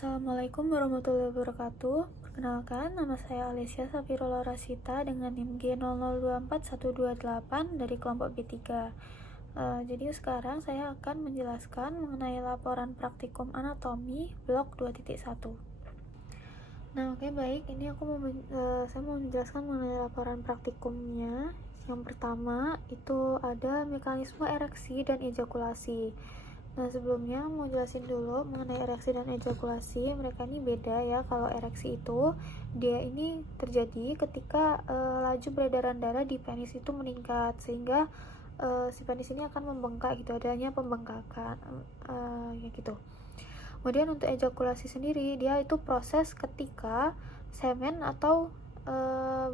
Assalamualaikum warahmatullahi wabarakatuh. Perkenalkan, nama saya Alicia Safirola Rasita dengan NIM G00241128 dari kelompok B3. Jadi sekarang saya akan menjelaskan mengenai laporan praktikum anatomi blok 2.1. Nah, oke, baik. Ini saya mau menjelaskan mengenai laporan praktikumnya. Yang pertama itu ada mekanisme ereksi dan ejakulasi. Nah, sebelumnya mau jelasin dulu mengenai ereksi dan ejakulasi. Mereka ini beda ya. Kalau ereksi itu dia ini terjadi ketika laju peredaran darah di penis itu meningkat, sehingga si penis ini akan membengkak gitu, adanya pembengkakan ya gitu. Kemudian untuk ejakulasi sendiri, dia itu proses ketika semen atau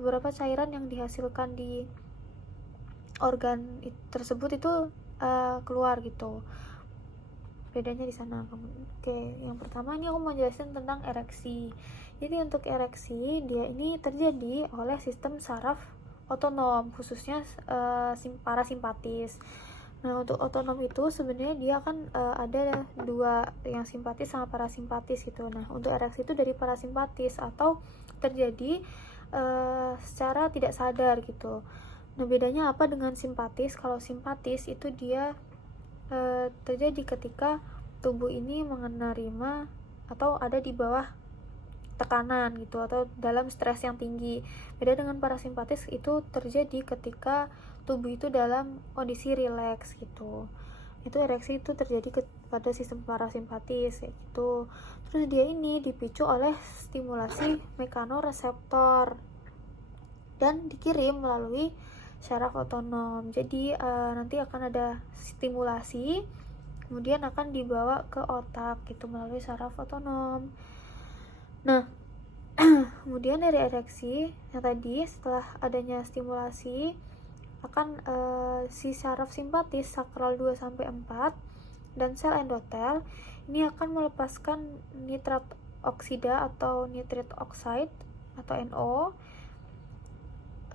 beberapa cairan yang dihasilkan di organ tersebut itu keluar gitu. Bedanya di sana. Oke, yang pertama ini aku mau jelasin tentang ereksi. Jadi untuk ereksi, dia ini terjadi oleh sistem saraf otonom, khususnya parasimpatis. Nah, untuk otonom itu sebenarnya dia akan ada dua, yang simpatis sama parasimpatis gitu. Nah, untuk ereksi itu dari parasimpatis atau terjadi secara tidak sadar gitu. Nah, bedanya apa dengan simpatis? Kalau simpatis itu dia terjadi ketika tubuh ini menerima atau ada di bawah tekanan gitu, atau dalam stres yang tinggi. Beda dengan parasimpatis, itu terjadi ketika tubuh itu dalam kondisi rileks gitu. Itu ereksi itu terjadi pada sistem parasimpatis gitu. Terus dia ini dipicu oleh stimulasi mekanoreseptor dan dikirim melalui syaraf otonom. Jadi nanti akan ada stimulasi, kemudian akan dibawa ke otak gitu melalui syaraf otonom. Nah, kemudian dari ereksi yang tadi, setelah adanya stimulasi, akan si syaraf simpatis sakral 2-4 dan sel endotel ini akan melepaskan nitrat oksida atau nitrit oxide atau NO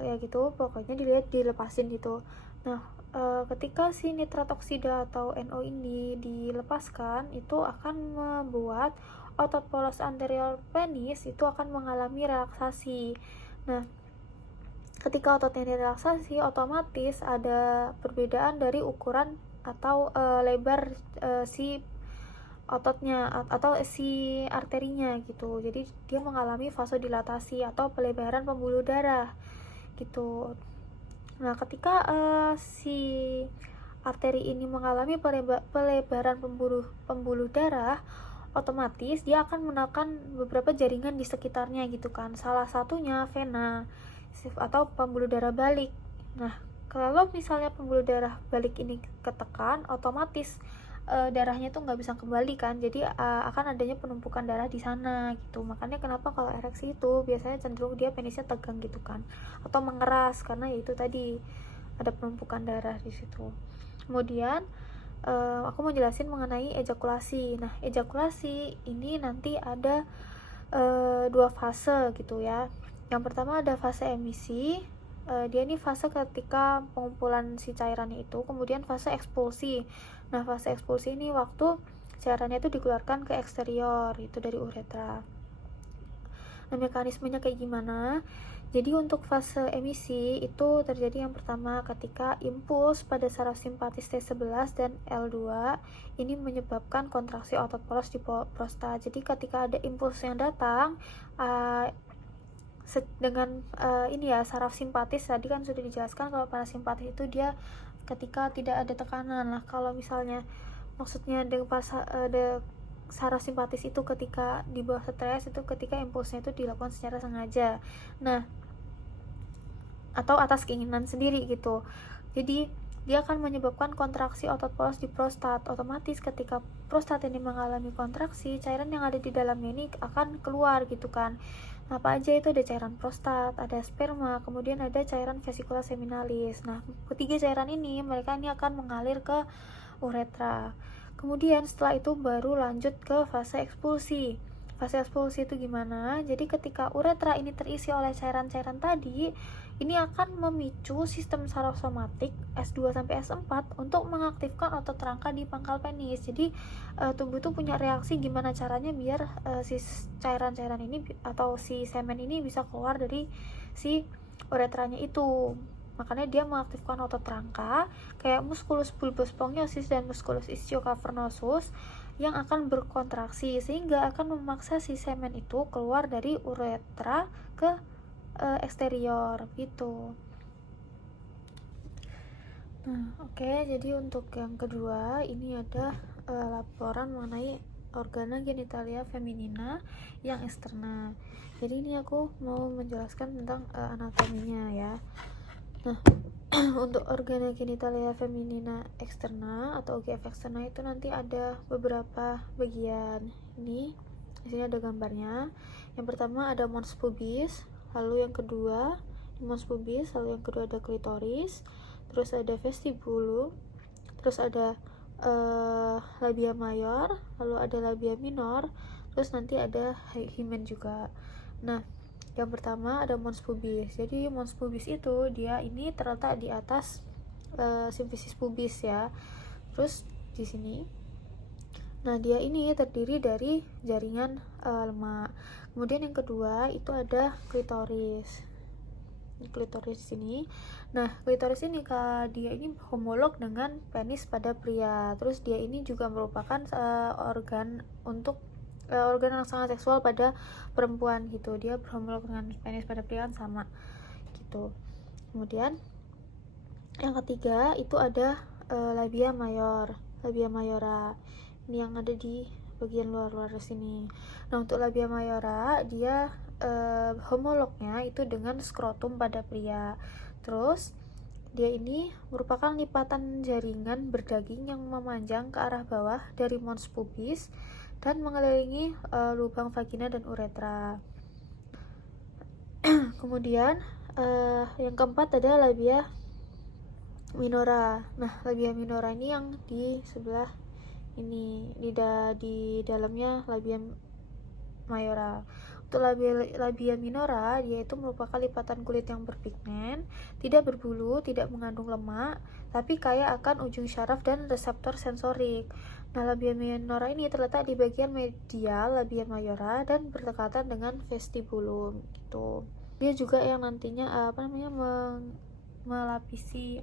ya gitu, pokoknya dilepasin gitu. Nah, ketika si nitrat oksida atau NO ini dilepaskan, itu akan membuat otot polos anterior penis itu akan mengalami relaksasi. Nah, ketika ototnya direlaksasi, otomatis ada perbedaan dari ukuran atau lebar si ototnya atau si arterinya gitu. Jadi dia mengalami vasodilatasi atau pelebaran pembuluh darah gitu. Nah, ketika si arteri ini mengalami pelebaran pembuluh darah, otomatis dia akan menekan beberapa jaringan di sekitarnya gitu kan. Salah satunya vena atau pembuluh darah balik. Nah, kalau misalnya pembuluh darah balik ini ketekan, otomatis darahnya tuh nggak bisa kembali kan, jadi akan adanya penumpukan darah di sana gitu. Makanya kenapa kalau ereksi itu biasanya cenderung dia penisnya tegang gitu kan, atau mengeras, karena itu tadi ada penumpukan darah di situ. Kemudian aku mau jelasin mengenai ejakulasi. Nah, ejakulasi ini nanti ada dua fase gitu ya. Yang pertama ada fase emisi. Dia ini fase ketika pengumpulan si cairannya itu, kemudian fase ekspulsi. Nah, fase ekspulsi ini waktu cairannya itu dikeluarkan ke eksterior, itu dari uretra. Nah, mekanismenya kayak gimana? Jadi untuk fase emisi itu terjadi yang pertama ketika impuls pada saraf simpatis T11 dan L2 ini menyebabkan kontraksi otot polos di prostat. Jadi ketika ada impuls yang datang dengan ini ya, saraf simpatis tadi kan sudah dijelaskan kalau parasimpatis itu dia ketika tidak ada tekanan. Nah, kalau misalnya maksudnya dengan ada saraf simpatis itu ketika di bawah stres, itu ketika impulsnya itu dilakukan secara sengaja. Nah, atau atas keinginan sendiri gitu. Jadi dia akan menyebabkan kontraksi otot polos di prostat. Otomatis ketika prostat ini mengalami kontraksi, cairan yang ada di dalamnya ini akan keluar gitu kan. Nah, apa aja itu? Ada cairan prostat, ada sperma, kemudian ada cairan vesicula seminalis. Nah, ketiga cairan ini mereka ini akan mengalir ke uretra. Kemudian setelah itu baru lanjut ke fase ekspulsi. fase ekspulsi itu gimana? Jadi ketika uretra ini terisi oleh cairan-cairan tadi, ini akan memicu sistem saraf somatik S2 sampai S4 untuk mengaktifkan otot rangka di pangkal penis. Jadi tubuh tuh punya reaksi gimana caranya biar si cairan-cairan ini atau si semen ini bisa keluar dari si uretranya itu. Makanya dia mengaktifkan otot rangka kayak musculus bulbus spongiostis dan musculus ischiocavernosus yang akan berkontraksi sehingga akan memaksa si semen itu keluar dari uretra ke eksterior gitu. Nah, oke, jadi untuk yang kedua ini ada laporan mengenai organa genitalia feminina yang eksterna. Jadi ini aku mau menjelaskan tentang anatominya ya. Nah, untuk organa genitalia feminina eksterna atau OGF eksterna itu nanti ada beberapa bagian. Ini di sini ada gambarnya. Yang pertama ada mons pubis, lalu yang kedua mons pubis, lalu yang kedua ada klitoris, terus ada vestibulum, terus ada labia mayor, lalu ada labia minor, terus nanti ada hymen juga. Nah, yang pertama ada mons pubis. Jadi mons pubis itu dia ini terletak di atas simfisis pubis ya. Terus di sini. Nah, dia ini terdiri dari jaringan lemak. Kemudian yang kedua itu ada klitoris. Klitoris di sini. Nah, klitoris ini dia ini homolog dengan penis pada pria. Terus dia ini juga merupakan organ yang sangat seksual pada perempuan gitu. Dia berhomolog dengan penis pada pria kan sama gitu. Kemudian yang ketiga itu ada labia mayor, labia mayora. Ini yang ada di bagian luar sini. Nah, untuk labia mayora dia homolognya itu dengan skrotum pada pria. Terus dia ini merupakan lipatan jaringan berdaging yang memanjang ke arah bawah dari mons pubis dan mengelilingi lubang vagina dan uretra. Kemudian yang keempat ada labia minora. Nah, labia minora ini yang di sebelah ini, di dalamnya labia mayora. Untuk labia minora, dia itu merupakan lipatan kulit yang berpigmen, tidak berbulu, tidak mengandung lemak, tapi kaya akan ujung syaraf dan reseptor sensorik. Nah, labia minora ini terletak di bagian medial labia mayora dan berdekatan dengan vestibulum gitu. Dia juga yang nantinya melapisi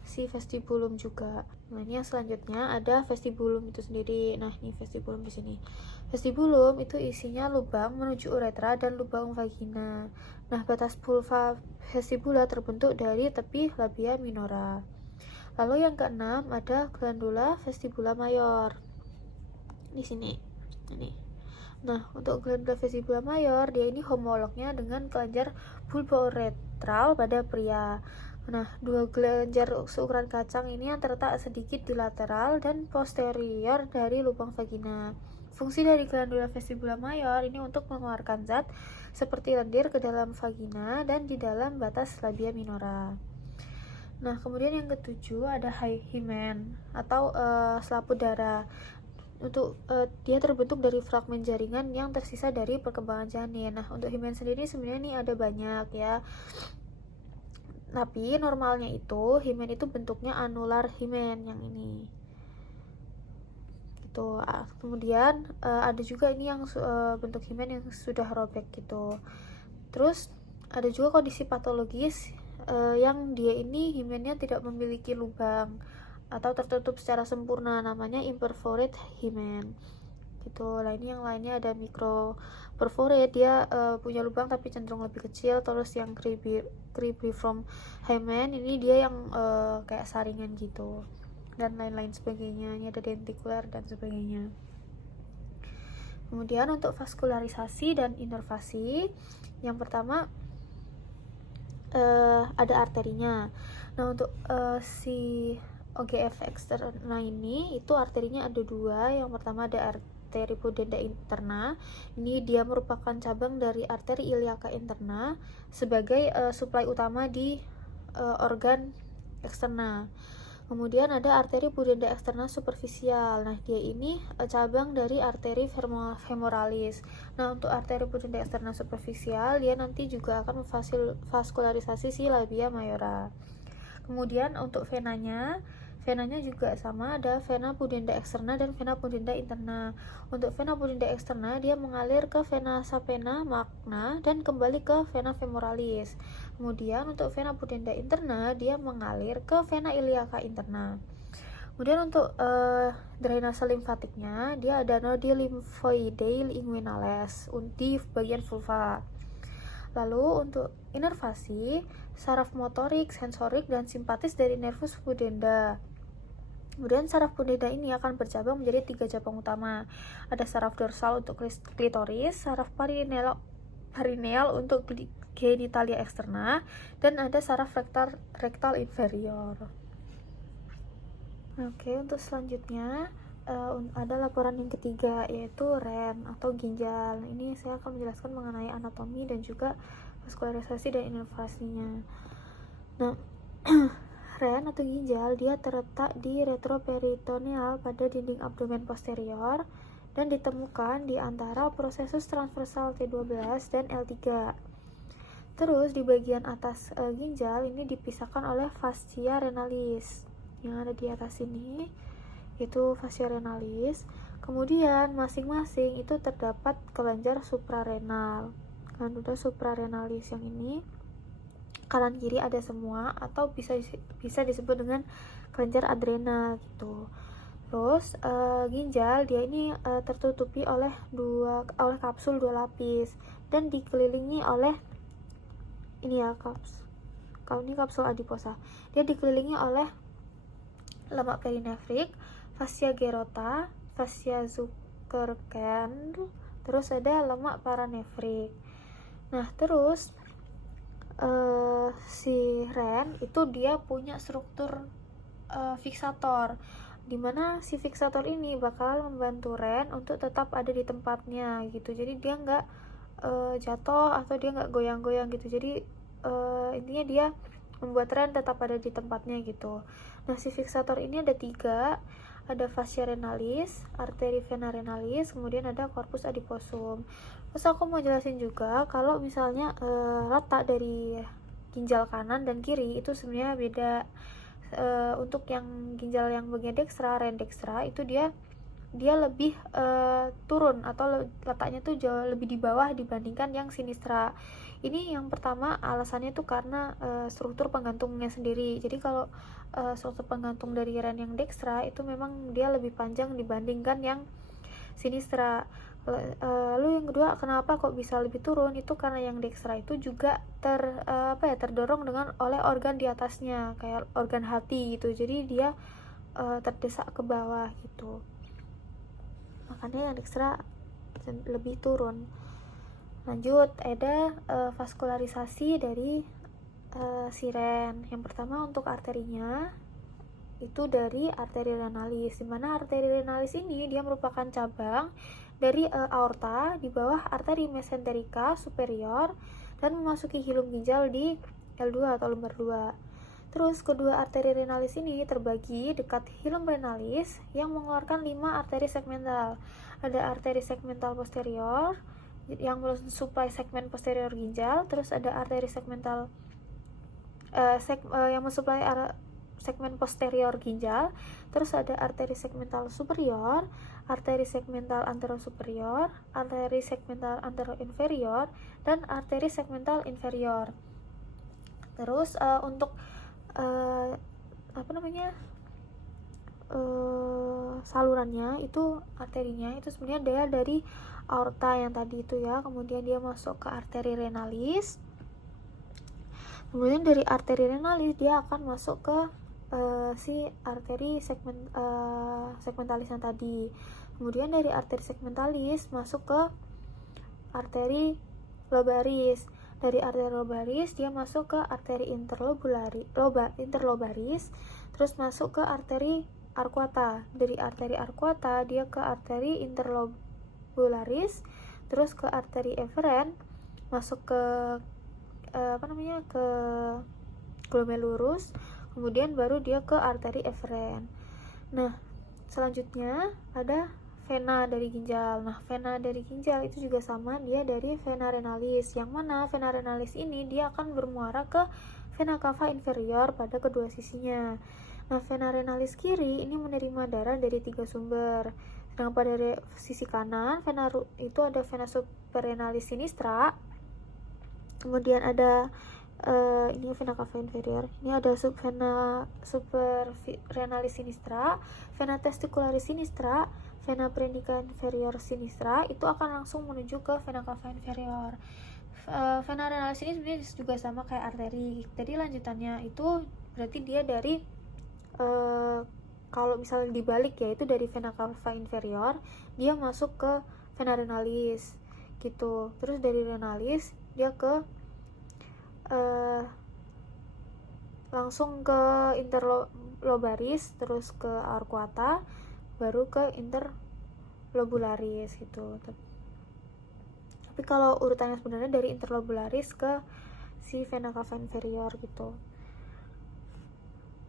si vestibulum juga. Nah, ini yang selanjutnya ada vestibulum itu sendiri. Nah, ini vestibulum di sini. Vestibulum itu isinya lubang menuju uretra dan lubang vagina. Nah, batas pulva vestibula terbentuk dari tepi labia minora. Lalu yang keenam ada glandula vestibula mayor. Di sini. Ini. Nah, untuk glandula vestibula mayor, dia ini homolognya dengan kelenjar bulbouretral pada pria. Nah, dua kelenjar seukuran kacang ini yang terletak sedikit di lateral dan posterior dari lubang vagina. Fungsi dari glandula vestibula mayor ini untuk mengeluarkan zat seperti lendir ke dalam vagina dan di dalam batas labia minora. Nah, kemudian yang ketujuh ada hymen atau selaput darah. Untuk dia terbentuk dari fragmen jaringan yang tersisa dari perkembangan janin. Nah, untuk hymen sendiri sebenarnya ini ada banyak ya. Tapi normalnya itu hymen itu bentuknya anular hymen yang ini. Gitu. Kemudian ada juga ini yang bentuk hymen yang sudah robek gitu. Terus ada juga kondisi patologis yang dia ini hymennya tidak memiliki lubang atau tertutup secara sempurna, namanya imperforate hymen gitu. Lah, ini yang lainnya ada microperforate, dia punya lubang tapi cenderung lebih kecil. Terus yang cribriform hymen ini dia yang kayak saringan gitu, dan lain-lain sebagainya. Ini ada dentikular dan sebagainya. Kemudian untuk vaskularisasi dan inervasi, yang pertama ada arterinya. Nah, untuk si OGF eksterna ini itu arterinya ada dua. Yang pertama ada arteri pudenda interna. Ini dia merupakan cabang dari arteri iliaca interna sebagai suplai utama di organ eksterna. Kemudian ada arteri pudenda eksterna superficial. Nah, dia ini cabang dari arteri femoralis. Nah, untuk arteri pudenda eksterna superficial, dia nanti juga akan memvaskularisasi si labia mayora. Kemudian untuk venanya juga sama, ada vena pudenda eksterna dan vena pudenda interna. Untuk vena pudenda eksterna, dia mengalir ke vena sapena magna dan kembali ke vena femoralis. Kemudian untuk vena pudenda interna, dia mengalir ke vena iliaca interna. Kemudian untuk drainase limfatiknya, dia ada nodi lymphoideae inguinales di bagian vulva. Lalu untuk inervasi, saraf motorik, sensorik, dan simpatis dari nervus pudenda. Kemudian saraf pudenda ini akan bercabang menjadi 3 cabang utama. Ada saraf dorsal untuk klitoris, saraf perineal untuk genitalia eksterna, dan ada saraf rektal inferior. Oke, untuk selanjutnya ada laporan yang ketiga, yaitu REN atau ginjal. Ini saya akan menjelaskan mengenai anatomi dan juga vaskularisasi dan inervasinya. Nah, REN atau ginjal, dia terletak di retroperitoneal pada dinding abdomen posterior dan ditemukan di antara prosesus transversal T12 dan L3. Terus di bagian atas ginjal ini dipisahkan oleh fascia renalis yang ada di atas ini, yaitu fascia renalis. Kemudian masing-masing itu terdapat kelenjar suprarenal. Glandular suprarenalis yang ini kanan kiri ada semua, atau bisa disebut dengan kelenjar adrenal gitu. Terus ginjal dia ini tertutupi oleh kapsul 2 lapis dan dikelilingi oleh ini ya kapsul adiposa. Dia dikelilingi oleh lemak perinefrik, fascia gerota, fascia Zuckerkern, terus ada lemak paranefrik. Nah, terus si REN itu dia punya struktur fiksator, dimana si fiksator ini bakal membantu REN untuk tetap ada di tempatnya gitu. Jadi dia nggak jatuh atau dia nggak goyang-goyang gitu. Jadi intinya dia membuat REN tetap ada di tempatnya gitu. Nah, si fiksator ini ada 3, ada fascia renalis, arteri vena renalis, kemudian ada corpus adiposum. Terus aku mau jelasin juga kalau misalnya letak dari ginjal kanan dan kiri itu sebenarnya beda. Untuk yang ginjal yang bagian dekstra, REN dekstra, itu dia lebih turun atau letaknya tuh jauh lebih di bawah dibandingkan yang sinistra. Ini yang pertama alasannya tuh karena struktur penggantungnya sendiri. Jadi kalau struktur penggantung dari REN yang dekstra itu memang dia lebih panjang dibandingkan yang sinistra. Lalu yang kedua, kenapa kok bisa lebih turun? Itu karena yang dekstra itu juga terdorong oleh organ di atasnya, kayak organ hati gitu. Jadi dia terdesak ke bawah gitu. Makanya yang dekstra lebih turun. Lanjut, ada vaskularisasi dari si REN. Yang pertama untuk arterinya itu dari arteri renalis, dimana arteri renalis ini dia merupakan cabang dari aorta di bawah arteri mesenterica superior dan memasuki hilum ginjal di L2 atau lembar 2. Terus kedua arteri renalis ini terbagi dekat hilum renalis yang mengeluarkan 5 arteri segmental. Ada arteri segmental posterior yang mensuplai segmen posterior ginjal, terus ada arteri segmental yang mensuplai segmen posterior ginjal, terus ada arteri segmental superior, arteri segmental anterosuperior, arteri segmental anteroinferior, dan arteri segmental inferior. Terus untuk salurannya itu arterinya itu sebenarnya dia dari aorta yang tadi itu ya, kemudian dia masuk ke arteri renalis, kemudian dari arteri renalis dia akan masuk ke si arteri segmentalis yang tadi, kemudian dari arteri segmentalis masuk ke arteri lobaris, dari arteri lobaris dia masuk ke arteri interlobaris, terus masuk ke arteri arcuata, dari arteri arcuata dia ke arteri interlobularis, terus ke arteri eferen, masuk ke ke glomerulus, kemudian baru dia ke arteri eferen. Nah, selanjutnya ada vena dari ginjal. Nah, vena dari ginjal itu juga sama, dia dari vena renalis, yang mana vena renalis ini dia akan bermuara ke vena cava inferior pada kedua sisinya. Nah, vena renalis kiri ini menerima darah dari 3 sumber. Sedangkan pada sisi kanan, itu ada vena suprarenalis sinistra, kemudian ada ini vena cava inferior, ini ada vena suprarenalis sinistra, vena testicularis sinistra, vena perinica inferior sinistra, itu akan langsung menuju ke vena cava inferior. Vena renalis ini sebenarnya juga sama kayak arteri, jadi lanjutannya itu berarti dia dari kalau misalnya dibalik ya, itu dari vena cava inferior dia masuk ke vena renalis gitu, terus dari renalis dia ke langsung ke interlobaris, terus ke arcuata, baru ke interlobularis gitu. Tapi kalau urutannya sebenarnya dari interlobularis ke si vena cava inferior gitu.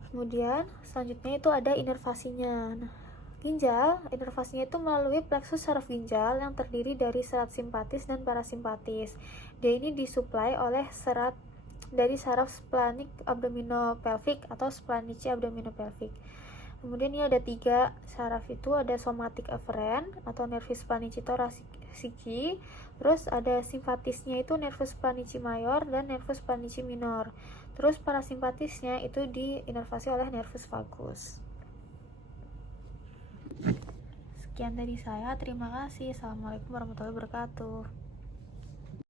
Kemudian selanjutnya itu ada inervasinya. Nah, ginjal, inervasinya itu melalui plexus saraf ginjal yang terdiri dari serat simpatis dan parasimpatis. Dia ini disuplai oleh serat dari saraf splenic abdominopelvic atau splenici abdominopelvic. Kemudian ini ada 3 saraf, itu ada somatic eferen atau nervus splenici thoracici, terus ada simpatisnya itu nervus splenici mayor dan nervus splenici minor. Terus parasimpatisnya itu diinervasi oleh nervus vagus. Sekian dari saya, terima kasih. Assalamualaikum warahmatullahi wabarakatuh.